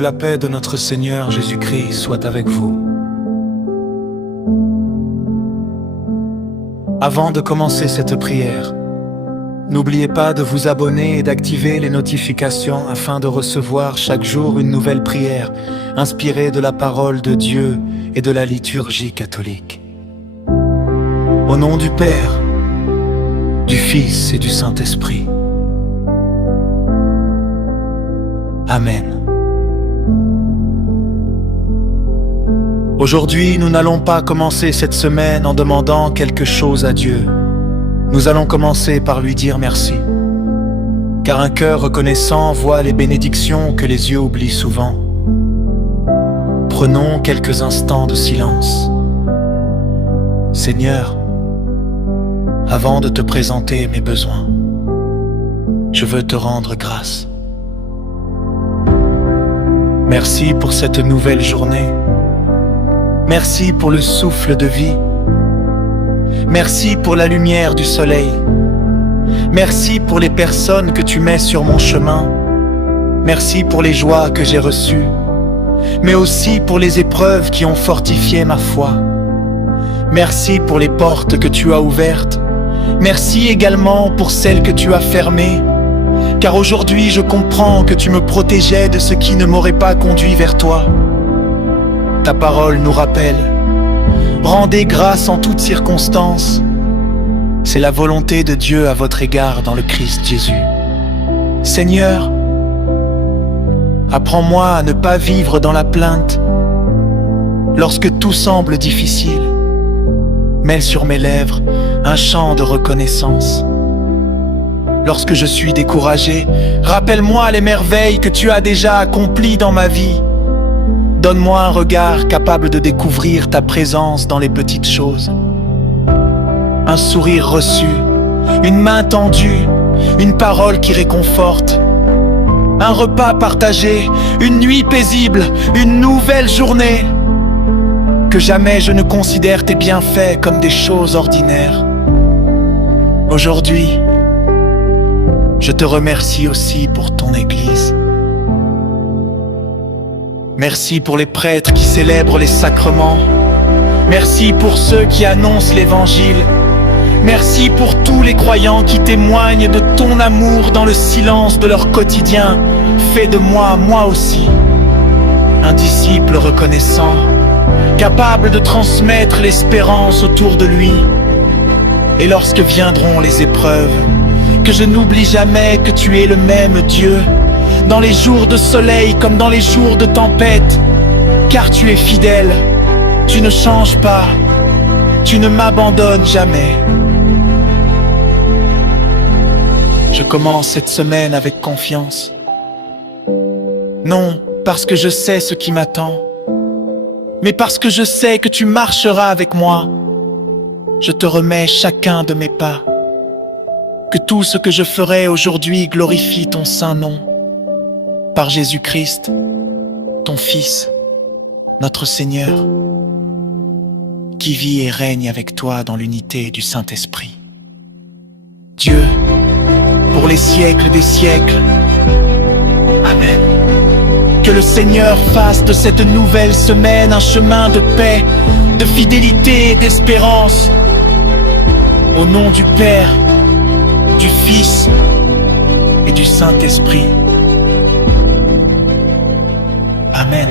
Que la paix de notre Seigneur Jésus-Christ soit avec vous. Avant de commencer cette prière, n'oubliez pas de vous abonner et d'activer les notifications afin de recevoir chaque jour une nouvelle prière inspirée de la parole de Dieu et de la liturgie catholique. Au nom du Père, du Fils et du Saint-Esprit. Amen. Aujourd'hui, nous n'allons pas commencer cette semaine en demandant quelque chose à Dieu. Nous allons commencer par lui dire merci. Car un cœur reconnaissant voit les bénédictions que les yeux oublient souvent. Prenons quelques instants de silence. Seigneur, avant de te présenter mes besoins, je veux te rendre grâce. Merci pour cette nouvelle journée. Merci pour le souffle de vie. Merci pour la lumière du soleil. Merci pour les personnes que tu mets sur mon chemin. Merci pour les joies que j'ai reçues, mais aussi pour les épreuves qui ont fortifié ma foi. Merci pour les portes que tu as ouvertes. Merci également pour celles que tu as fermées. Car aujourd'hui je comprends que tu me protégeais de ce qui ne m'aurait pas conduit vers toi. Ta parole nous rappelle: rendez grâce en toutes circonstances. C'est la volonté de Dieu à votre égard dans le Christ Jésus. Seigneur, apprends-moi à ne pas vivre dans la plainte. Lorsque tout semble difficile, mêle sur mes lèvres un chant de reconnaissance. Lorsque je suis découragé, rappelle-moi les merveilles que tu as déjà accomplies dans ma vie. Donne-moi un regard capable de découvrir ta présence dans les petites choses. Un sourire reçu, une main tendue, une parole qui réconforte. Un repas partagé, une nuit paisible, une nouvelle journée. Que jamais je ne considère tes bienfaits comme des choses ordinaires. Aujourd'hui, je te remercie aussi pour ton Église. Merci pour les prêtres qui célèbrent les sacrements. Merci pour ceux qui annoncent l'Évangile. Merci pour tous les croyants qui témoignent de ton amour dans le silence de leur quotidien. Fais de moi, moi aussi, un disciple reconnaissant, capable de transmettre l'espérance autour de lui. Et lorsque viendront les épreuves, que je n'oublie jamais que tu es le même Dieu, dans les jours de soleil comme dans les jours de tempête, car tu es fidèle, tu ne changes pas, tu ne m'abandonnes jamais. Je commence cette semaine avec confiance. Non parce que je sais ce qui m'attend, mais parce que je sais que tu marcheras avec moi. Je te remets chacun de mes pas. Que tout ce que je ferai aujourd'hui glorifie ton saint nom. Par Jésus-Christ, ton Fils, notre Seigneur, qui vit et règne avec toi dans l'unité du Saint-Esprit. Dieu, pour les siècles des siècles. Amen. Que le Seigneur fasse de cette nouvelle semaine un chemin de paix, de fidélité et d'espérance. Au nom du Père, du Fils et du Saint-Esprit. Amen.